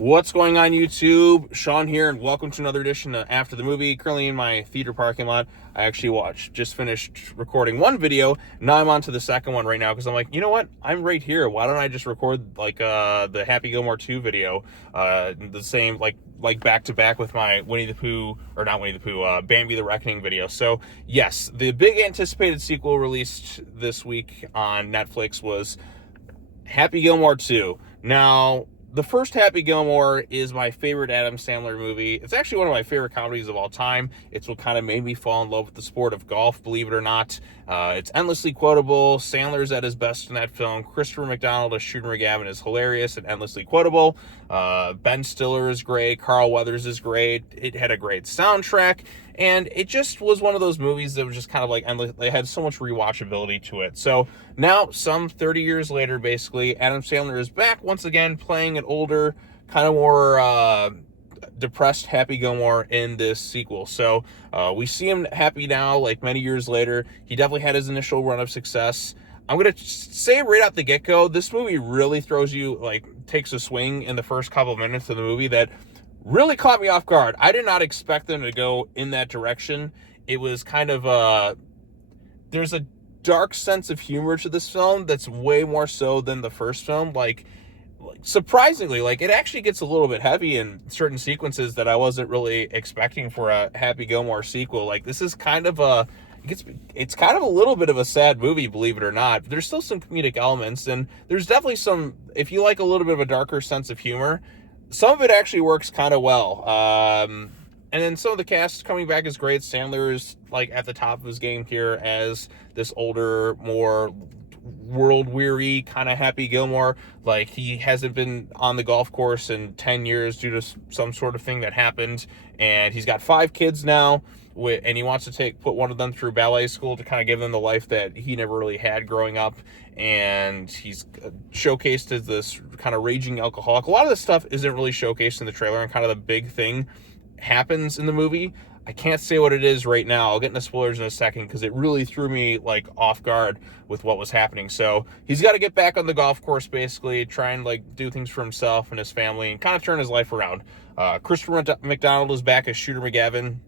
What's going on, YouTube? Sean here, and welcome to another edition of After the Movie. Currently in my theater parking lot. I actually just finished recording one video. Now I'm on to the second one right now because I'm like, you know what? I'm right here. Why don't I just record the Happy Gilmore 2 video, the same like back to back with my Bambi the Reckoning video. So yes, the big anticipated sequel released this week on Netflix was Happy Gilmore 2. Now, the first Happy Gilmore is my favorite Adam Sandler movie. It's actually one of my favorite comedies of all time. It's what kind of made me fall in love with the sport of golf, believe it or not. It's endlessly quotable. Sandler's at his best in that film. Christopher McDonald as Shooter McGavin is hilarious and endlessly quotable. Ben Stiller is great. Carl Weathers is great. It had a great soundtrack. And it just was one of those movies that was just kind of like endless. They had so much rewatchability to it. So now, some 30 years later, basically, Adam Sandler is back once again playing an older, kind of more depressed Happy Gilmore in this sequel. So we see him happy now, like many years later. He definitely had his initial run of success. I'm going to say right out the get-go, this movie really takes a swing in the first couple of minutes of the movie that really caught me off guard. I did not expect them to go in that direction. It was kind of there's a dark sense of humor to this film that's way more so than the first film. Surprisingly, it actually gets a little bit heavy in certain sequences that I wasn't really expecting for a Happy Gilmore sequel. This is kind of it's kind of a little bit of a sad movie, believe it or not. There's still some comedic elements, and there's definitely some, if you like a little bit of a darker sense of humor, some of it actually works kind of well. And then some of the cast coming back is great. Sandler is at the top of his game here as this older, more world-weary kind of Happy Gilmore. He hasn't been on the golf course in 10 years due to some sort of thing that happened. And he's got 5 kids now, and he wants to put one of them through ballet school to kind of give them the life that he never really had growing up. And he's showcased as this kind of raging alcoholic. A lot of this stuff isn't really showcased in the trailer, and kind of the big thing happens in the movie. I can't say what it is right now. I'll get into spoilers in a second because it really threw me off guard with what was happening. So he's got to get back on the golf course, basically try and do things for himself and his family and kind of turn his life around. Christopher McDonald is back as Shooter McGavin.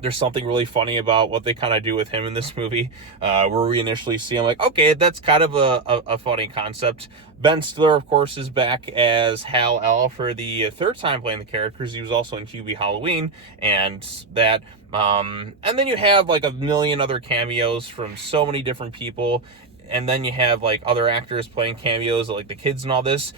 There's something really funny about what they kind of do with him in this movie, where we initially see him okay, that's kind of a funny concept. Ben Stiller, of course, is back as Hal L for the third time playing the characters. He was also in Hubie Halloween, and that. And then you have a million other cameos from so many different people. And then you have other actors playing cameos, the kids and all this.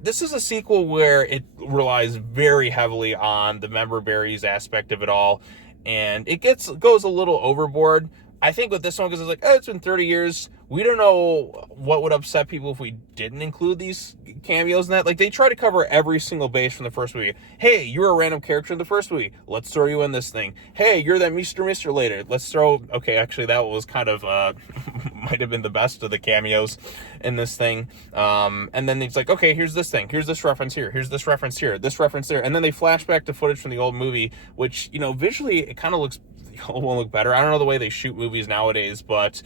This is a sequel where it relies very heavily on the member berries aspect of it all. And it goes a little overboard, I think, with this one, because it's it's been 30 years. We don't know what would upset people if we didn't include these cameos in that. They try to cover every single base from the first movie. Hey, you're a random character in the first movie. Let's throw you in this thing. Hey, you're that Mr. later. Let's throw... Okay, actually, that was kind of... might have been the best of the cameos in this thing. And then it's okay, here's this thing. Here's this reference here. Here's this reference here. This reference there. And then they flash back to footage from the old movie, which, visually, it kind of looks... won't look better. I don't know the way they shoot movies nowadays, but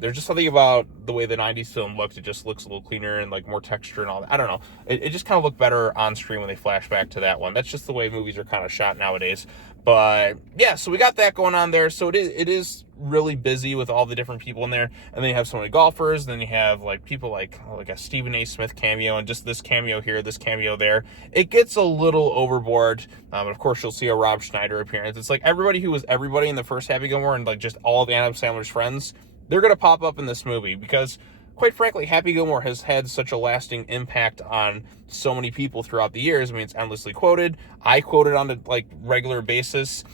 there's just something about the way the 90s film looked. It just looks a little cleaner and more texture and all that. I don't know. It just kind of looked better on screen when they flash back to that one. That's just the way movies are kind of shot nowadays. But yeah, so we got that going on there. So it is really busy with all the different people in there. And then you have so many golfers. Then you have people like a Stephen A. Smith cameo, and just this cameo here, this cameo there. It gets a little overboard. But of course, you'll see a Rob Schneider appearance. It's everybody who was everybody in the first Happy Gilmore and just all of Adam Sandler's friends, they're going to pop up in this movie because, quite frankly, Happy Gilmore has had such a lasting impact on so many people throughout the years. I mean, it's endlessly quoted. I quote it on a regular basis.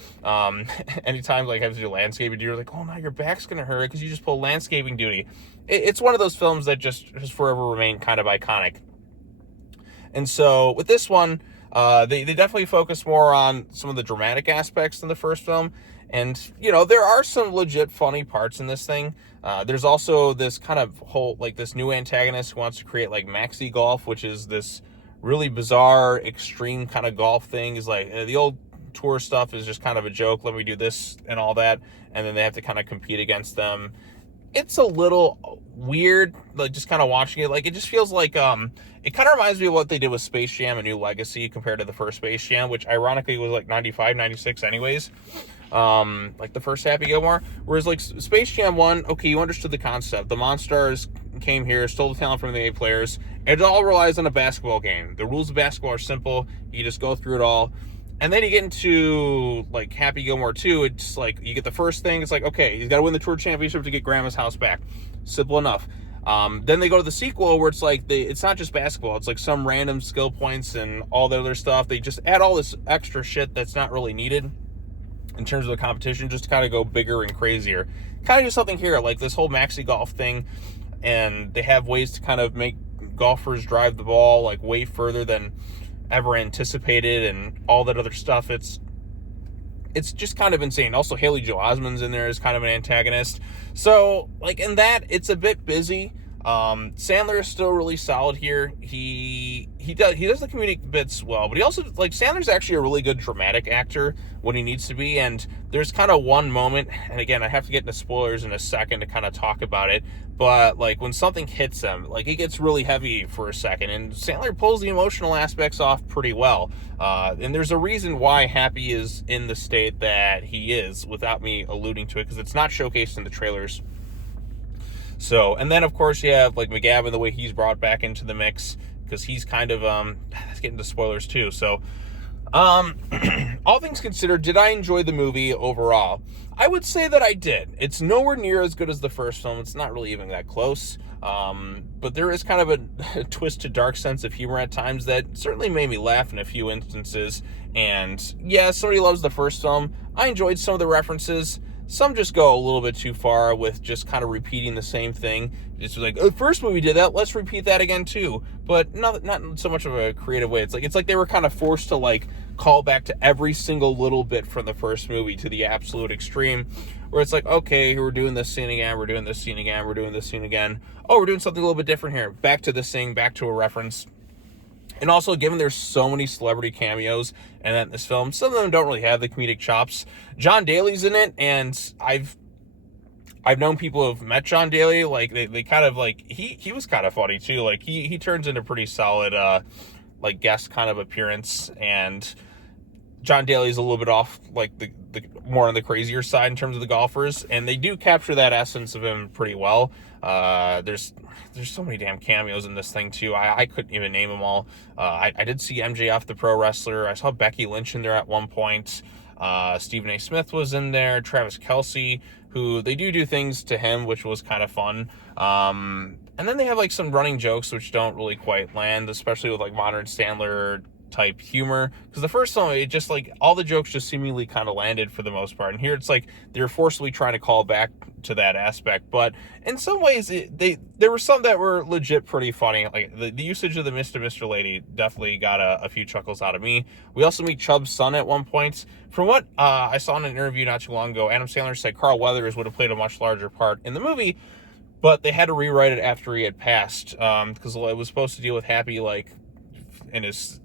Anytime I have to do landscaping duty, oh, now your back's gonna hurt because you just pulled landscaping duty. It's one of those films that just forever remain kind of iconic. And so with this one, they definitely focus more on some of the dramatic aspects than the first film. And, there are some legit funny parts in this thing. There's also this kind of whole, this new antagonist who wants to create, maxi golf, which is this really bizarre, extreme kind of golf thing. Is the old tour stuff is just kind of a joke. Let me do this and all that. And then they have to kind of compete against them. it's a little weird, like just kind of watching it. Like it just feels like it kind of reminds me of what they did with Space Jam: A New Legacy compared to the first Space Jam, which ironically was like 95, 96 anyways. Like the first Happy Gilmore. Whereas like Space Jam 1, okay, you understood the concept. The Monstars came here, stole the talent from the A players. It all relies on a basketball game. The rules of basketball are simple. You just go through it all. And then you get into like Happy Gilmore 2, it's like you get the first thing, it's like, okay, he's got to win the tour championship to get Grandma's house back. Simple enough. Then they go to the sequel where it's like it's not just basketball, it's like some random skill points and all the other stuff. They just add all this extra shit that's not really needed in terms of the competition, just to kind of go bigger and crazier. Kind of do something here, like this whole maxi golf thing, and they have ways to kind of make golfers drive the ball like way further than ever anticipated and all that other stuff. It's just kind of insane. Also, Haley Joel Osment's in there as kind of an antagonist. So, like, in that, it's a bit busy. Sandler is still really solid here. He does the comedic bits well, but he also, like, Sandler's actually a really good dramatic actor when he needs to be, and there's kind of one moment, and again, I have to get into spoilers in a second to kind of talk about it, but, like, when something hits him, like, it gets really heavy for a second, and Sandler pulls the emotional aspects off pretty well, and there's a reason why Happy is in the state that he is, without me alluding to it, because it's not showcased in the trailers. So, and then of course you have like McGavin, the way he's brought back into the mix, because he's kind of, let's get into spoilers too. So, all things considered, did I enjoy the movie overall? I would say that I did. It's nowhere near as good as the first film. It's not really even that close. But there is kind of a twisted, dark sense of humor at times that certainly made me laugh in a few instances. And yeah, somebody loves the first film. I enjoyed some of the references. Some just go a little bit too far with just kind of repeating the same thing. It's like, the first movie did that, let's repeat that again too. But not so much of a creative way. It's like they were kind of forced to like call back to every single little bit from the first movie to the absolute extreme, where it's like, okay, we're doing this scene again, we're doing this scene again, we're doing this scene again. Oh, we're doing something a little bit different here. Back to this thing, back to a reference. And also, given there's so many celebrity cameos in this film, some of them don't really have the comedic chops. John Daly's in it, and I've known people who have met John Daly. Like they kind of like he was kind of funny too. Like he turns into pretty solid like guest kind of appearance, and John Daly's a little bit off like the more on the crazier side in terms of the golfers, and they do capture that essence of him pretty well. There's so many damn cameos in this thing too. I couldn't even name them all. I did see MJF, the pro wrestler. I saw Becky Lynch in there at one point. Stephen A. Smith was in there. Travis Kelce, who they do things to him, which was kind of fun. And then they have like some running jokes which don't really quite land, especially with like modern Sandler type humor, because the first one, it just like all the jokes just seemingly kind of landed for the most part, and here it's like they're forcibly trying to call back to that aspect. But in some ways there were some that were legit pretty funny. Like the usage of the Mr. Lady definitely got a few chuckles out of me. We also meet Chubb's son at one point. From what I saw in an interview not too long ago, Adam Sandler said Carl Weathers would have played a much larger part in the movie, but they had to rewrite it after he had passed, because it was supposed to deal with Happy like in his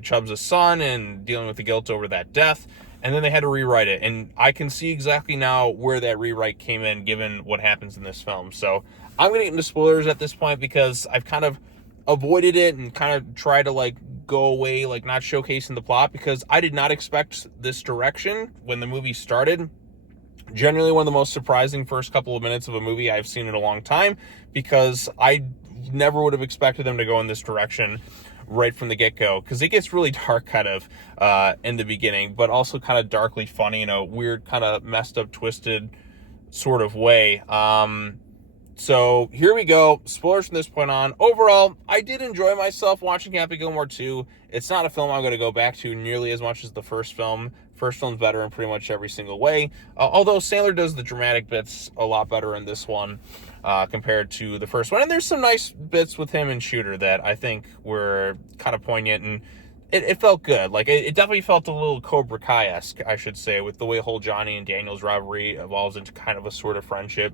Chubbs' son and dealing with the guilt over that death, and then they had to rewrite it, and I can see exactly now where that rewrite came in given what happens in this film. So I'm gonna get into spoilers at this point because I've kind of avoided it and kind of tried to like go away, like not showcasing the plot, because I did not expect this direction when the movie started. Generally one of the most surprising first couple of minutes of a movie I've seen in a long time, because I never would have expected them to go in this direction right from the get-go, because it gets really dark kind of in the beginning, but also kind of darkly funny in a weird kind of messed up, twisted sort of way. So here we go. Spoilers from this point on. Overall, I did enjoy myself watching Happy Gilmore 2. It's not a film I'm going to go back to nearly as much as the first film. First film's better in pretty much every single way. Although Sandler does the dramatic bits a lot better in this one compared to the first one. And there's some nice bits with him and Shooter that I think were kind of poignant, and it felt good. Like it definitely felt a little Cobra Kai-esque, I should say, with the way whole Johnny and Daniel's rivalry evolves into kind of a sort of friendship.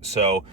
So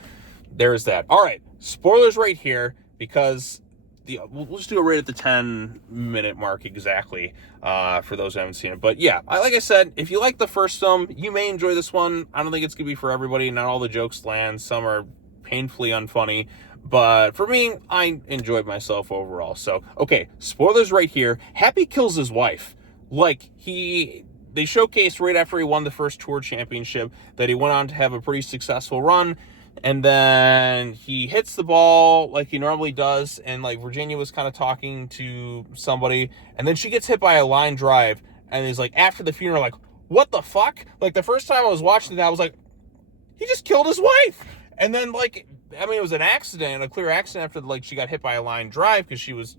there's that. All right, spoilers right here, because we'll just do it right at the 10-minute mark exactly, for those who haven't seen it. But yeah, like I said, if you like the first film, you may enjoy this one. I don't think it's gonna be for everybody. Not all the jokes land. Some are painfully unfunny. But for me, I enjoyed myself overall. So, okay, spoilers right here. Happy kills his wife. Like, they showcased right after he won the first tour championship that he went on to have a pretty successful run. And then he hits the ball like he normally does. And, like, Virginia was kind of talking to somebody. And then she gets hit by a line drive. And he's like, after the funeral, like, what the fuck? Like, the first time I was watching that, I was like, he just killed his wife. And then, like, I mean, it was an accident, a clear accident after, like, she got hit by a line drive because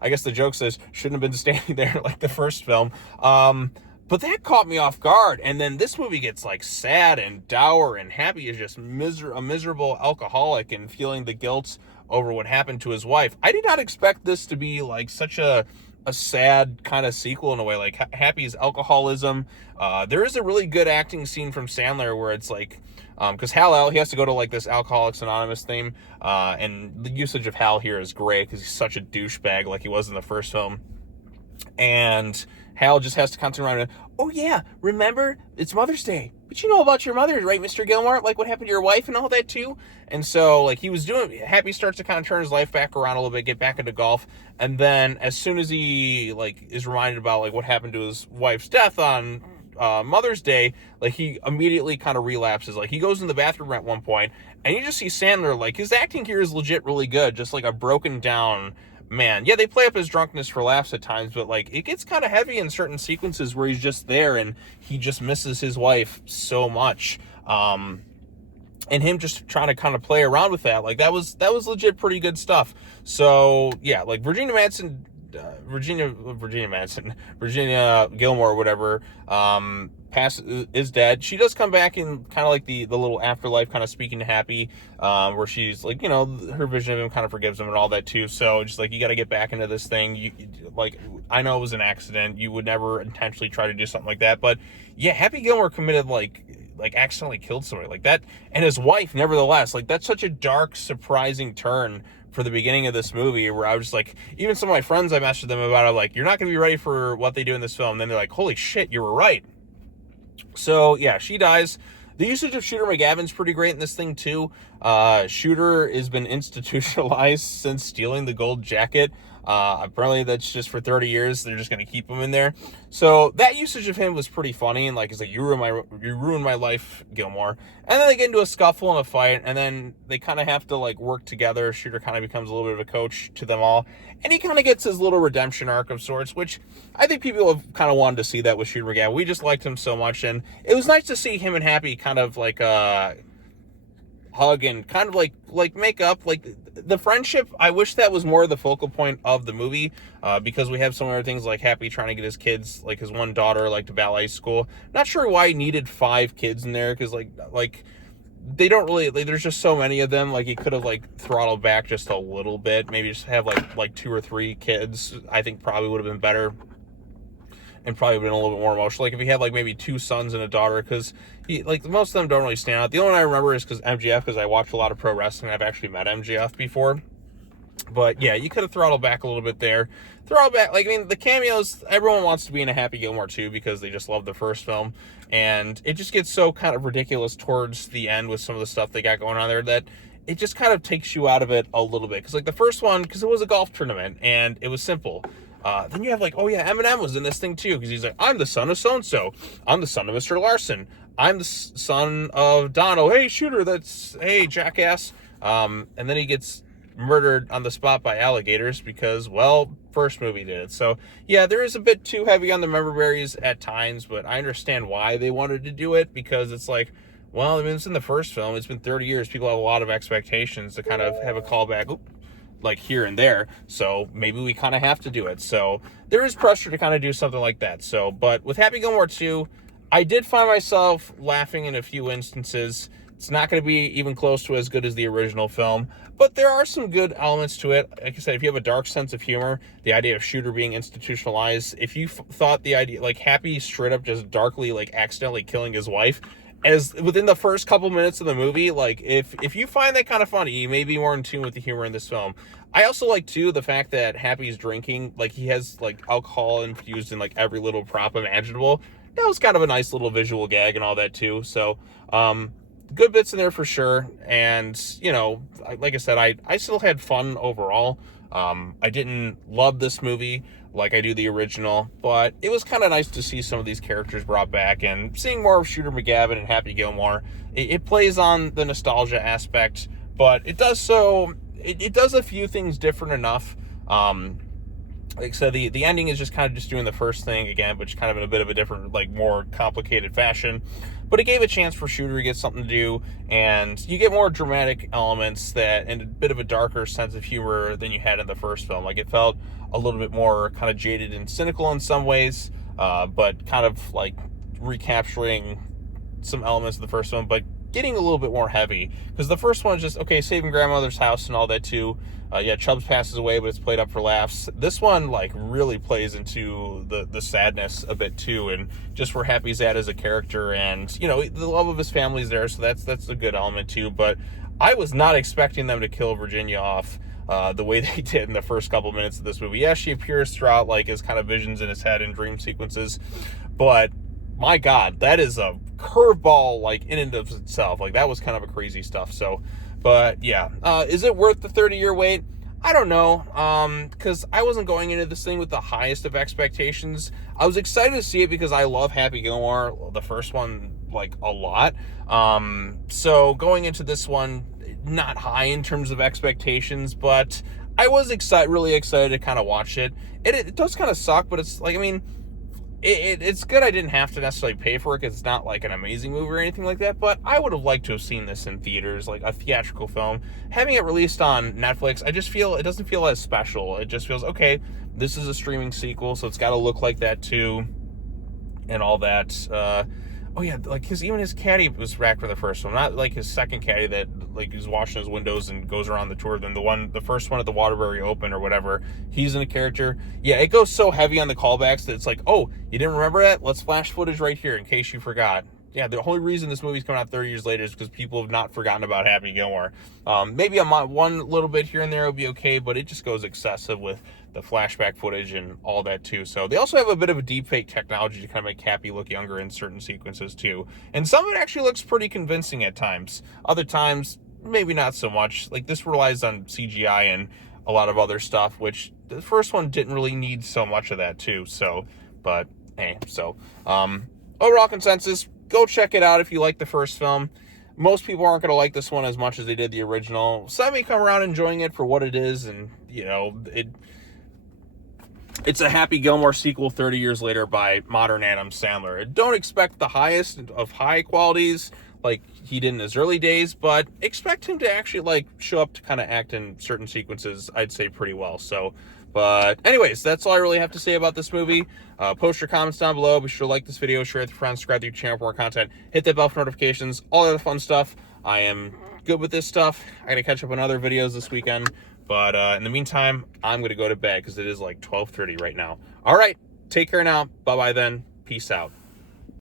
I guess the joke says, shouldn't have been standing there like the first film. But that caught me off guard. And then this movie gets, like, sad and dour, and Happy is just a miserable alcoholic and feeling the guilt over what happened to his wife. I did not expect this to be, like, such a sad kind of sequel in a way. Like, Happy's alcoholism. There is a really good acting scene from Sandler where it's like, because Hal, he has to go to, like, this Alcoholics Anonymous thing, and the usage of Hal here is great because he's such a douchebag like he was in the first film. And Hal just has to constantly run, oh yeah, remember, it's Mother's Day, but you know about your mother, right, Mr. Gilmore? Like, what happened to your wife and all that too? And so, like, Happy starts to kind of turn his life back around a little bit, get back into golf, and then as soon as he, like, is reminded about, like, what happened to his wife's death on Mother's Day, like, he immediately kind of relapses. Like, he goes in the bathroom at one point, and you just see Sandler, like, his acting here is legit really good, just like a broken down man. Yeah, they play up his drunkenness for laughs at times, but, like, it gets kind of heavy in certain sequences where he's just there and he just misses his wife so much. And him just trying to kind of play around with that, like, that was legit pretty good stuff. So yeah, like, Virginia Gilmore, whatever, is dead. She does come back in kind of like the little afterlife, kind of speaking to Happy, where she's like, you know, her vision of him kind of forgives him and all that too. So just like, you got to get back into this thing. Like, I know it was an accident. You would never intentionally try to do something like that. But yeah, Happy Gilmore committed like accidentally killed somebody like that, and his wife, nevertheless. Like, that's such a dark, surprising turn for the beginning of this movie, where I was just like, even some of my friends, I messaged them about it, like, you're not going to be ready for what they do in this film. And then they're like, holy shit, you were right. So yeah, she dies. The usage of Shooter McGavin's pretty great in this thing too. Shooter has been institutionalized since stealing the gold jacket. Apparently that's just for 30 years. They're just going to keep him in there. So that usage of him was pretty funny. And like, it's like, you ruined my life, Gilmore. And then they get into a scuffle and a fight. And then they kind of have to, like, work together. Shooter kind of becomes a little bit of a coach to them all. And he kind of gets his little redemption arc of sorts, which I think people have kind of wanted to see that with Shooter McGavin. We just liked him so much. And it was nice to see him and Happy kind of like, hug and kind of like make up. Like, the friendship, I wish that was more of the focal point of the movie, because we have some other things like Happy trying to get his kids, like his one daughter, like to ballet school. Not sure why he needed 5 kids in there, because like they don't really, like, there's just so many of them. Like, he could have, like, throttled back just a little bit, maybe just have like 2 or 3 kids. I think probably would have been better. And probably been a little bit more emotional. Like, if he had, like, maybe 2 sons and a daughter, because like, most of them don't really stand out. The only one I remember is because I watch a lot of pro wrestling. I've actually met MJF before. But yeah, you could have throttled back a little bit there. Throttle back, like, I mean, the cameos, everyone wants to be in a Happy Gilmore 2 because they just love the first film. And it just gets so kind of ridiculous towards the end with some of the stuff they got going on there that it just kind of takes you out of it a little bit. Because, like, the first one, because it was a golf tournament and it was simple. Then you have, like, oh yeah, Eminem was in this thing too, because he's like, I'm the son of so-and-so. I'm the son of Mr. Larson. I'm the son of Dono. Hey, Shooter, hey, jackass. And then he gets murdered on the spot by alligators because, well, first movie did it. So yeah, there is a bit too heavy on the member berries at times, but I understand why they wanted to do it, because it's like, well, I mean, it's in the first film. It's been 30 years. People have a lot of expectations to kind of have a callback. Like, here and there, so maybe we kind of have to do it. So there is pressure to kind of do something like that. So, but with Happy Gilmore 2, I did find myself laughing in a few instances. It's not going to be even close to as good as the original film, but there are some good elements to it. Like I said, if you have a dark sense of humor, the idea of Shooter being institutionalized, if you thought the idea, like, Happy straight up just darkly, like, accidentally killing his wife, as within the first couple minutes of the movie, like if you find that kind of funny, you may be more in tune with the humor in this film. I also like too the fact that Happy's drinking, like he has like alcohol infused in like every little prop imaginable. That was kind of a nice little visual gag and all that too. So good bits in there for sure. And you know, like I said, I still had fun overall. I didn't love this movie like I do the original, but it was kind of nice to see some of these characters brought back, and seeing more of Shooter McGavin and Happy Gilmore. It plays on the nostalgia aspect, but it does so. It does a few things different enough. Like I said, the ending is just kind of just doing the first thing again, but just kind of in a bit of a different, like more complicated fashion. But it gave a chance for Shooter to get something to do, and you get more dramatic elements that, and a bit of a darker sense of humor than you had in the first film. Like it felt a little bit more kind of jaded and cynical in some ways, but kind of like recapturing some elements of the first one, but getting a little bit more heavy, because the first one is just okay, saving grandmother's house and all that too. Yeah, Chubbs passes away, but it's played up for laughs. This one like really plays into the sadness a bit too, and just where Happy's at as a character, and you know the love of his family's there, so that's a good element too. But I was not expecting them to kill Virginia off the way they did in the first couple minutes of this movie. Yeah, she appears throughout like as kind of visions in his head and dream sequences, but my God, that is a curveball like in and of itself. Like that was kind of a crazy stuff. So, but yeah, is it worth the 30-year wait? I don't know, because I wasn't going into this thing with the highest of expectations. I was excited to see it because I love Happy Gilmore, the first one, like a lot. So going into this one, not high in terms of expectations, but I was really excited to kind of watch it. It does kind of suck, but it's like, I mean, it's good I didn't have to necessarily pay for it because it's not like an amazing movie or anything like that, but I would have liked to have seen this in theaters, like a theatrical film. Having it released on Netflix, I just feel it doesn't feel as special. It just feels, okay, this is a streaming sequel, so it's got to look like that too, and all that. Oh yeah, like even his caddy was racked for the first one, not like his second caddy that like is washing his windows and goes around the tour. Then the first one at the Waterbury Open or whatever, he's in a character. Yeah, it goes so heavy on the callbacks that it's like, oh, you didn't remember that? Let's flash footage right here in case you forgot. Yeah, the only reason this movie's coming out 30 years later is because people have not forgotten about Happy Gilmore. Maybe one little bit here and there will be okay, but it just goes excessive with the flashback footage and all that too. So they also have a bit of a deepfake technology to kind of make Happy look younger in certain sequences too. And some of it actually looks pretty convincing at times. Other times, maybe not so much. Like this relies on CGI and a lot of other stuff, which the first one didn't really need so much of that too. So, but hey, so overall consensus, go check it out if you like the first film. Most people aren't going to like this one as much as they did the original. Some may come around enjoying it for what it is, and you know, it's a Happy Gilmore sequel 30 years later by modern Adam Sandler. Don't expect the highest of high qualities like he did in his early days, but expect him to actually like show up to kind of act in certain sequences, I'd say, pretty well. So, but anyways, that's all I really have to say about this movie. Post your comments down below. Be sure to like this video, share it with your friends, subscribe to your channel for more content, hit that bell for notifications, all that fun stuff. I am good with this stuff. I gotta catch up on other videos this weekend, but in the meantime, I'm gonna go to bed because it is like 12:30 right now. All right, take care now. Bye-bye then. Peace out.